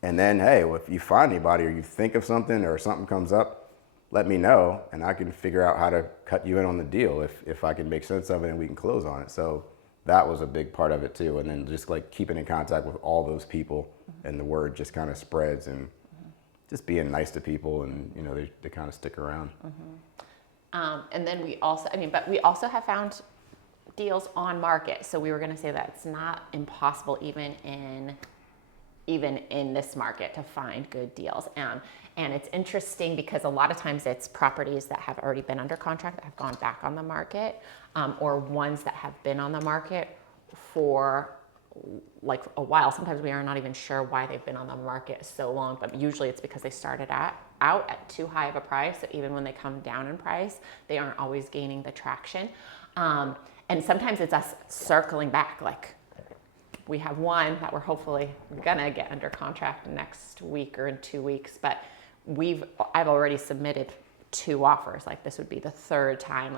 And then, hey, well, if you find anybody or you think of something or something comes up, let me know and I can figure out how to cut you in on the deal if I can make sense of it and we can close on it. So that was a big part of it too. And then just like keeping in contact with all those people, and the word just kind of spreads, and just being nice to people, and you know, they kind of stick around. And then we also have found deals on market. So we were going to say that it's not impossible, even in even in this market to find good deals. And it's interesting because a lot of times it's properties that have already been under contract that have gone back on the market, or ones that have been on the market for like a while. Sometimes we are not even sure why they've been on the market so long, but usually it's because they started out at too high of a price. So even when they come down in price, they aren't always gaining the traction. And sometimes it's us circling back, like we have one that we're hopefully gonna get under contract next week or in 2 weeks, but I've already submitted 2 offers. Like this would be the 3rd time,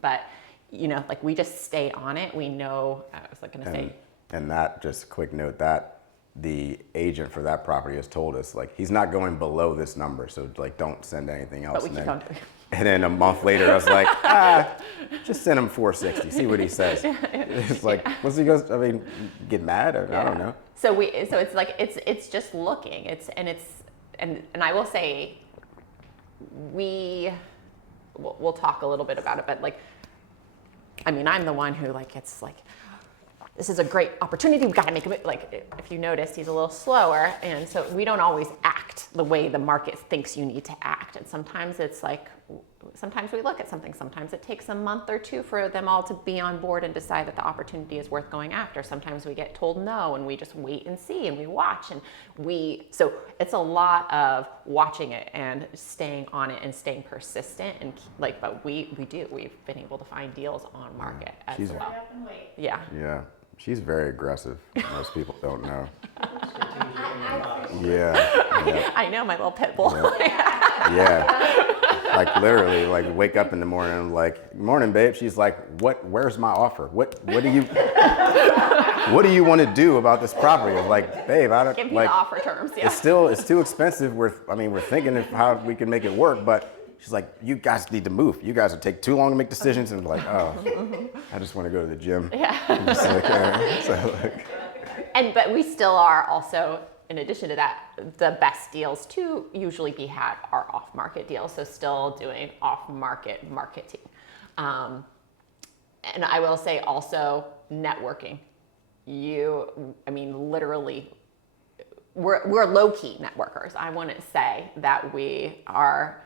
but you know, like we just stay on it. We know, I was like gonna say. And that, just a quick note, that the agent for that property has told us, like, he's not going below this number, so like don't send anything else. But we keep on doing. And then a month later, I was like, just send him 460, see what he says. It's like, once he goes, I mean, get mad, or I don't know. So it's like, it's just looking, and I will say, we'll talk a little bit about it, but like, I mean, I'm the one who like, it's like, this is a great opportunity. We've got to make it. Like, if you notice, he's a little slower. And so we don't always act the way the market thinks you need to act. And sometimes it's like, sometimes we look at something. Sometimes it takes a month or 2 for them all to be on board and decide that the opportunity is worth going after. Sometimes we get told no, and we just wait and see, and we watch. And so it's a lot of watching it and staying on it and staying persistent. And like, but we've been able to find deals on market as well. Yeah. Yeah. She's very aggressive. Most people don't know. I Yeah. I know, my little pit bull. Yeah. Like literally, like wake up in the morning and like, morning, babe. She's like, where's my offer? What do you want to do about this property? I'm like, babe, I don't Give me like the offer terms. Yeah. it's too expensive. We're thinking of how we can make it work, but she's like, you guys need to move. You guys will take too long to make decisions. And I'm like, oh, I just want to go to the gym. Yeah. Just like, But we still are also, in addition to that, the best deals to usually be had are off-market deals. So still doing off-market marketing. And I will say also networking. Literally, we're low-key networkers. I wouldn't say that we are,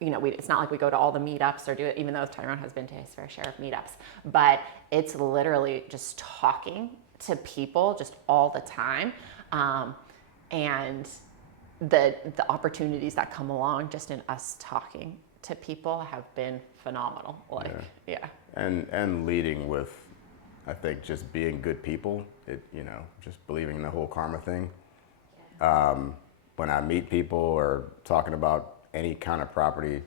it's not like we go to all the meetups or do it, even though Tyrone has been to his fair share of meetups, but it's literally just talking to people just all the time. And the opportunities that come along just in us talking to people have been phenomenal. Yeah. And leading with, I think, just being good people. Just believing in the whole karma thing. When I meet people or talking about any kind of property,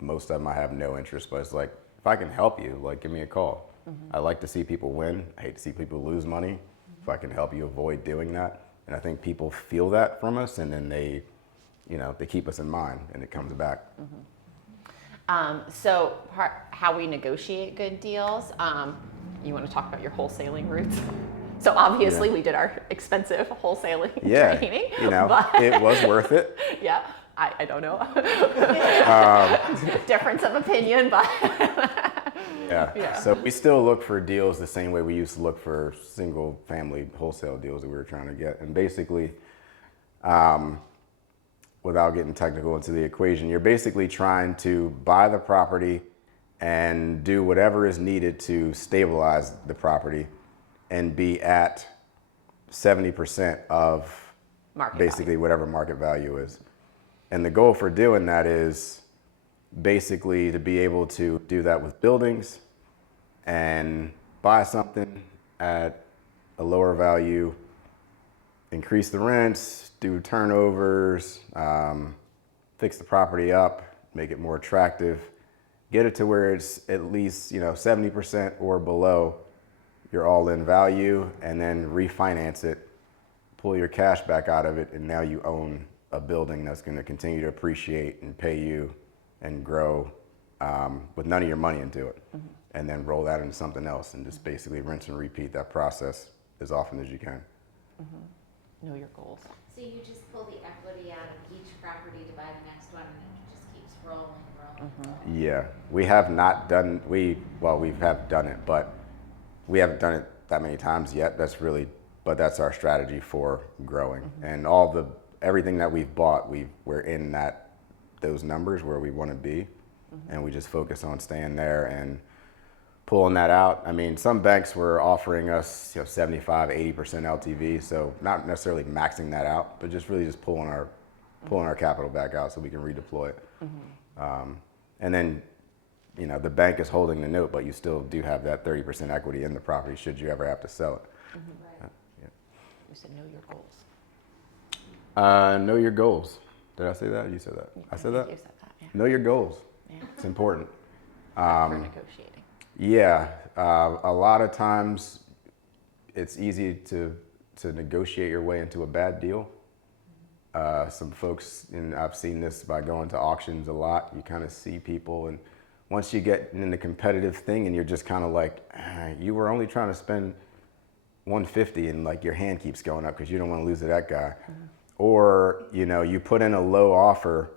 most of them I have no interest, but it's like, if I can help you, like, give me a call. I like to see people win. I hate to see people lose money. If I can help you avoid doing that. And I think people feel that from us, and then they keep us in mind, and it comes back. So how we negotiate good deals, you want to talk about your wholesaling routes? So obviously we did our expensive wholesaling training. It was worth it. Yeah, I don't know. Difference of opinion, but. Yeah. So we still look for deals the same way we used to look for single family wholesale deals that we were trying to get. And basically, without getting technical into the equation, you're basically trying to buy the property and do whatever is needed to stabilize the property and be at 70% of market basically value. Whatever market value is. And the goal for doing that is basically to be able to do that with buildings and buy something at a lower value, increase the rents, do turnovers, fix the property up, make it more attractive, get it to where it's at least 70% or below your all-in value, and then refinance it, pull your cash back out of it, and now you own a building that's going to continue to appreciate and pay you and grow with none of your money into it. And then roll that into something else and just basically rinse and repeat that process as often as you can. Know your goals. So you just pull the equity out of each property to buy the next one, and it just keeps rolling. Yeah, we have not done, we have done it, but we haven't done it that many times yet. That's really but that's our strategy for growing. And everything that we've bought, we're in those numbers where we want to be, and we just focus on staying there and pulling that out. I mean, some banks were offering us 75, 80% LTV, so not necessarily maxing that out, but just really just pulling our capital back out so we can redeploy it. And then, the bank is holding the note, but you still do have that 30% equity in the property should you ever have to sell it. Right. You said know your goals. Know your goals. Did I say that? You said that. I said that? You said that, yeah. Know your goals. Yeah. It's important. For negotiating. Yeah, a lot of times it's easy to negotiate your way into a bad deal. Some folks, and I've seen this by going to auctions a lot, you kind of see people, and once you get in the competitive thing and you're just kind of like, you were only trying to spend 150 and like your hand keeps going up because you don't want to lose to that guy. Or, you put in a low offer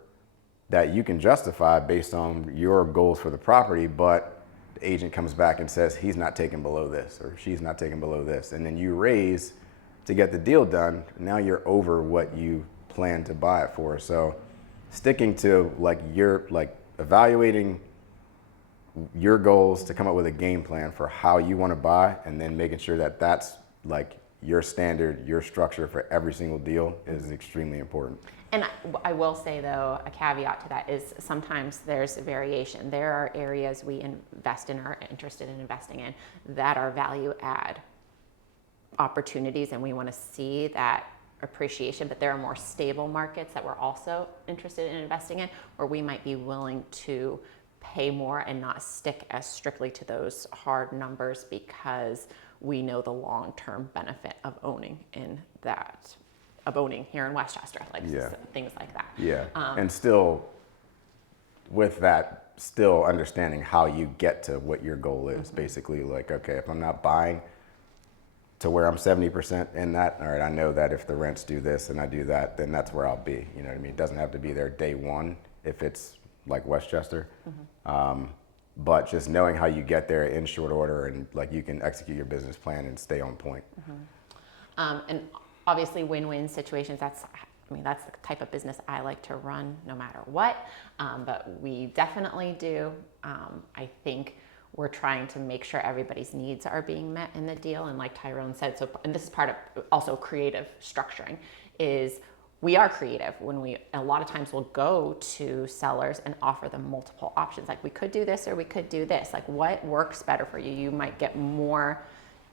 that you can justify based on your goals for the property, but the agent comes back and says he's not taking below this or she's not taking below this. And then you raise to get the deal done. Now you're over what you plan to buy it for. So sticking to evaluating your goals to come up with a game plan for how you want to buy, and then making sure that that's like your standard, your structure for every single deal is extremely important. And I will say, though, a caveat to that is sometimes there's variation. There are areas we invest in or are interested in investing in that are value add opportunities, and we want to see that appreciation. But there are more stable markets that we're also interested in investing in, where we might be willing to pay more and not stick as strictly to those hard numbers because we know the long-term benefit of owning here in Westchester, things like that. Yeah, and still with that, still understanding how you get to what your goal is. Basically, like, okay, if I'm not buying to where I'm 70% in that, all right, I know that if the rents do this and I do that, then that's where I'll be. You know what I mean? It doesn't have to be there day one if it's like Westchester. But just knowing how you get there in short order, and like you can execute your business plan and stay on point. And obviously win-win situations, that's the type of business I like to run no matter what. But we definitely do. I think we're trying to make sure everybody's needs are being met in the deal. And like Tyrone said, and this is part of also creative structuring, is we are creative when a lot of times we'll go to sellers and offer them multiple options. Like, we could do this or we could do this. Like, what works better for you? You might get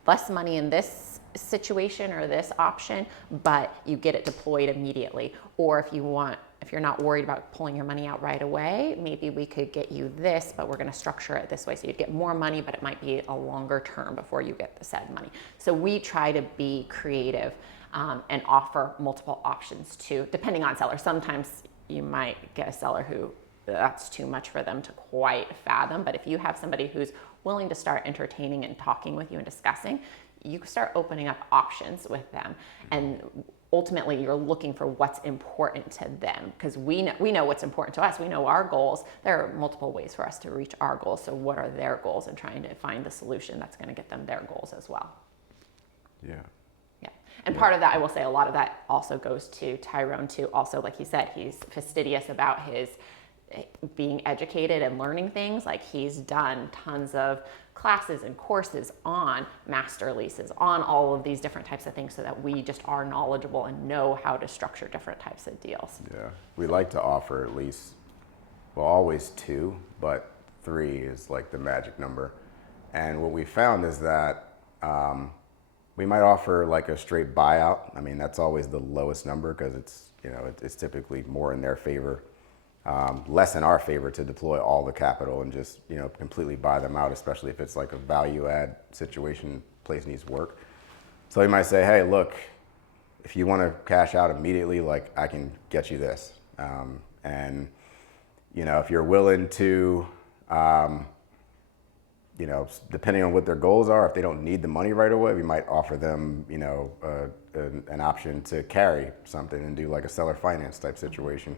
less money in this situation or this option, but you get it deployed immediately. Or if you're not worried about pulling your money out right away, maybe we could get you this, but we're going to structure it this way. So you'd get more money, but it might be a longer term before you get the said money. So we try to be creative and offer multiple options too, depending on seller. Sometimes you might get a seller who that's too much for them to quite fathom. But if you have somebody who's willing to start entertaining and talking with you and discussing, you can start opening up options with them. And ultimately, you're looking for what's important to them, because we know what's important to us. We know our goals. There are multiple ways for us to reach our goals. So what are their goals, and trying to find the solution that's going to get them their goals as well. Yeah. And part of that, I will say, a lot of that also goes to Tyrone too. Also, like he said, he's fastidious about his being educated and learning things. Like, he's done tons of classes and courses on master leases, on all of these different types of things, so that we just are knowledgeable and know how to structure different types of deals. Yeah, we like to offer at least, always 2, but 3 is like the magic number. And what we found is that we might offer like a straight buyout. I mean, that's always the lowest number, because it's typically more in their favor, less in our favor to deploy all the capital and just completely buy them out, especially if it's like a value add situation, place needs work. So we might say, hey, look, if you want to cash out immediately, like, I can get you this, and if you're willing to. Depending on what their goals are, if they don't need the money right away, we might offer them, an option to carry something and do like a seller finance type situation,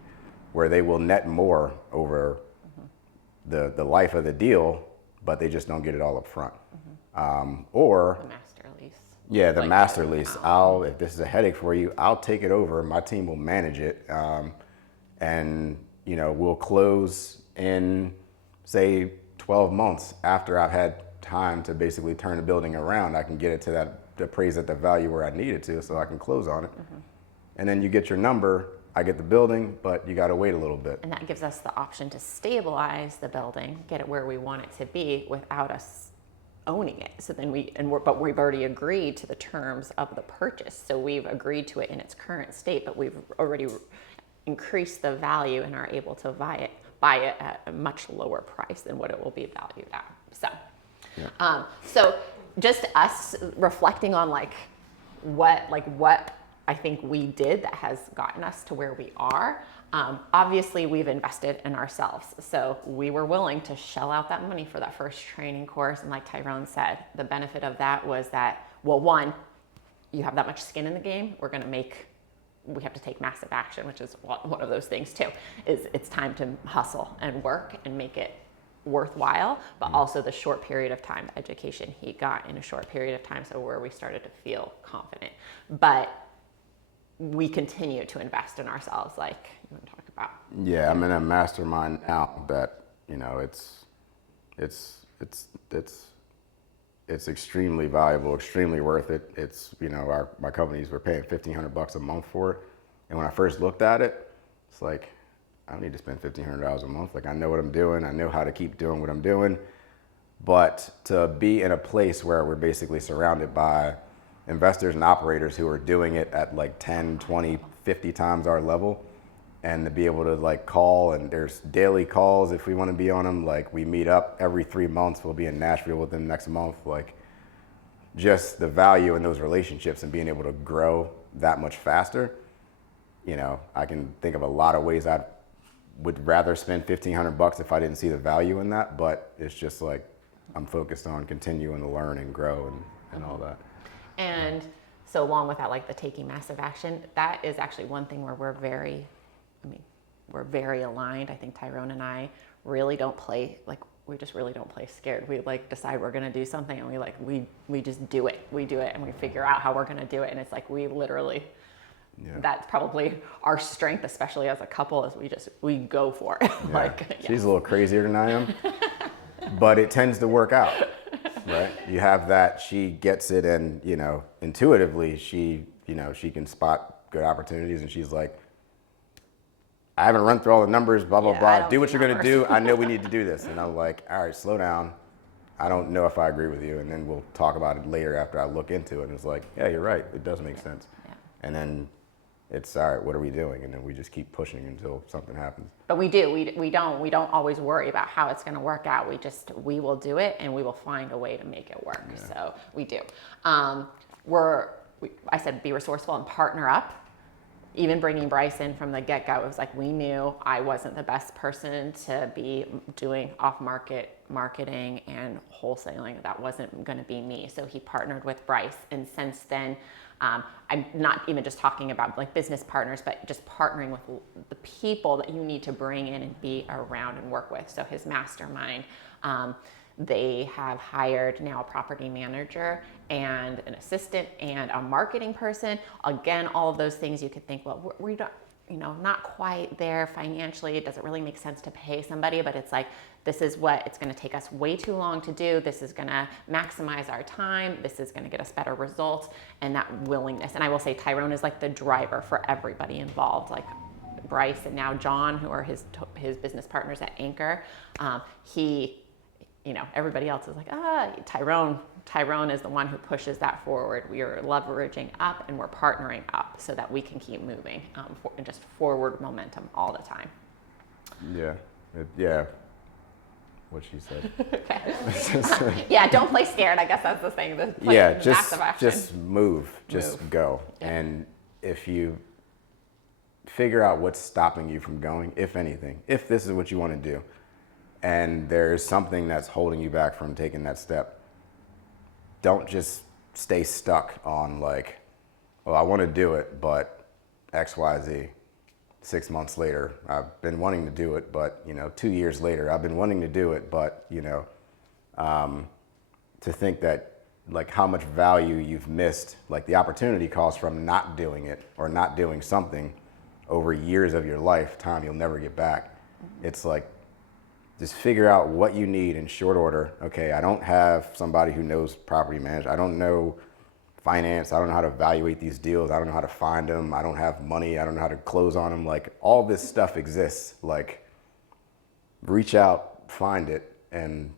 where they will net more over the life of the deal, but they just don't get it all up front. Or The master lease. Yeah, the like, master get it lease. out. If this is a headache for you, I'll take it over. My team will manage it, and we'll close in, say, 12 months after I've had time to basically turn the building around. I can get it to that appraised at the value where I need it to, so I can close on it. And then you get your number. I get the building, but you got to wait a little bit. And that gives us the option to stabilize the building, get it where we want it to be without us owning it. So then but we've already agreed to the terms of the purchase. So we've agreed to it in its current state, but we've already increased the value and are able to buy it at a much lower price than what it will be valued at. So, so just us reflecting on what I think we did that has gotten us to where we are. Obviously, we've invested in ourselves. So we were willing to shell out that money for that first training course. And like Tyrone said, the benefit of that was that, well, one, you have that much skin in the game. We have to take massive action, which is one of those things too, is it's time to hustle and work and make it worthwhile, but also the short period of time, the education he got in a short period of time, so where we started to feel confident. But we continue to invest in ourselves, like you want to talk about. Yeah, I'm in a mastermind now that it's extremely valuable, extremely worth it. It's my companies were paying $1,500 a month for it, and when I first looked at it, it's like I don't need to spend $1,500 a month. Like I know what I'm doing, I know how to keep doing what I'm doing, but to be in a place where we're basically surrounded by investors and operators who are doing it at like 10, 20, 50 times our level, and to be able to call, and there's daily calls if we want to be on them. Like we meet up every 3 months. We'll be in Nashville within the next month. Like just the value in those relationships and being able to grow that much faster. I can think of a lot of ways I would rather spend $1,500 if I didn't see the value in that. But it's just like I'm focused on continuing to learn and grow and all that. And so along with that, the taking massive action, that is actually one thing where we're very aligned. I think Tyrone and I really don't play, we just really don't play scared. We decide we're going to do something and we just do it. We do it and we figure out how we're going to do it. And it's we literally, that's probably our strength, especially as a couple, is we go for it. Yeah. She's a little crazier than I am, but it tends to work out. Right. You have that, she gets it, and intuitively she can spot good opportunities, and she's like, I haven't run through all the numbers, blah blah blah. Do what you're gonna do. I know we need to do this. And I'm like, all right, slow down. I don't know if I agree with you, and then we'll talk about it later after I look into it. And it's like, yeah, you're right. It does make sense. Yeah. And then it's all right, what are we doing? And then we just keep pushing until something happens. But we do. We don't always worry about how it's going to work out. We will do it, and we will find a way to make it work. Yeah. So we do. I said be resourceful and partner up. Even bringing Bryce in from the get-go, it was we knew I wasn't the best person to be doing off-market marketing and wholesaling. That wasn't going to be me. So he partnered with Bryce, and since then, I'm not even just talking about business partners, but just partnering with the people that you need to bring in and be around and work with. So his mastermind, they have hired now a property manager and an assistant and a marketing person. Again, all of those things you could think, well, we don't, not quite there financially. It doesn't really make sense to pay somebody, but it's this is what it's going to take us way too long to do. This is going to maximize our time. This is going to get us better results, and that willingness. And I will say Tyrone is the driver for everybody involved, Bryce and now John, who are his business partners at Anchor. Everybody else is Tyrone is the one who pushes that forward. We are leveraging up and we're partnering up so that we can keep moving and just forward momentum all the time. Yeah. What she said. Okay. Yeah, don't play scared. I guess that's the thing. Just move. Just go. Yeah. And if you figure out what's stopping you from going, if anything, if this is what you want to do, and there's something that's holding you back from taking that step, don't just stay stuck on well, I want to do it, but X, Y, Z. 6 months later, I've been wanting to do it, but 2 years later, I've been wanting to do it, but to think that like how much value you've missed, like the opportunity cost from not doing it or not doing something over years of your lifetime you'll never get back. It's like, just figure out what you need in short order. Okay, I don't have somebody who knows property management. I don't know finance. I don't know how to evaluate these deals. I don't know how to find them. I don't have money. I don't know how to close on them. Like, all this stuff exists. Like, reach out, find it, and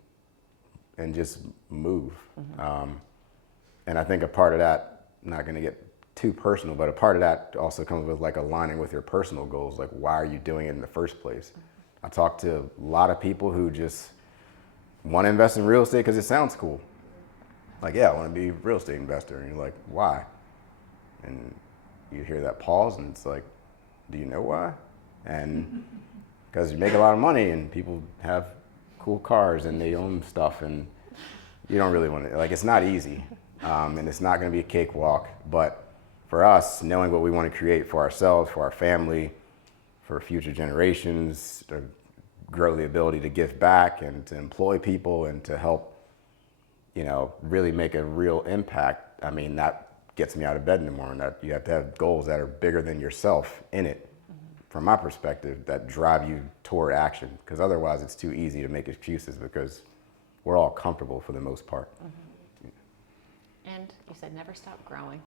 just move. And I think a part of that, not going to get too personal, but a part of that also comes with like aligning with your personal goals. Like, why are you doing it in the first place? I talk to a lot of people who just want to invest in real estate because it sounds cool. Like, yeah, I want to be a real estate investor. And you're like, why? And you hear that pause and it's like, do you know why? And because you make a lot of money and people have cool cars and they own stuff and you don't really want to, like, it's not easy. And it's not going to be a cakewalk. But for us, knowing what we want to create for ourselves, for our family, for future generations, to grow the ability to give back and to employ people and to help, you know, really make a real impact. I mean, that gets me out of bed in the morning. That you have to have goals that are bigger than yourself in it, from my perspective, that drive you toward action. Because otherwise it's too easy to make excuses because we're all comfortable for the most part. And you said never stop growing.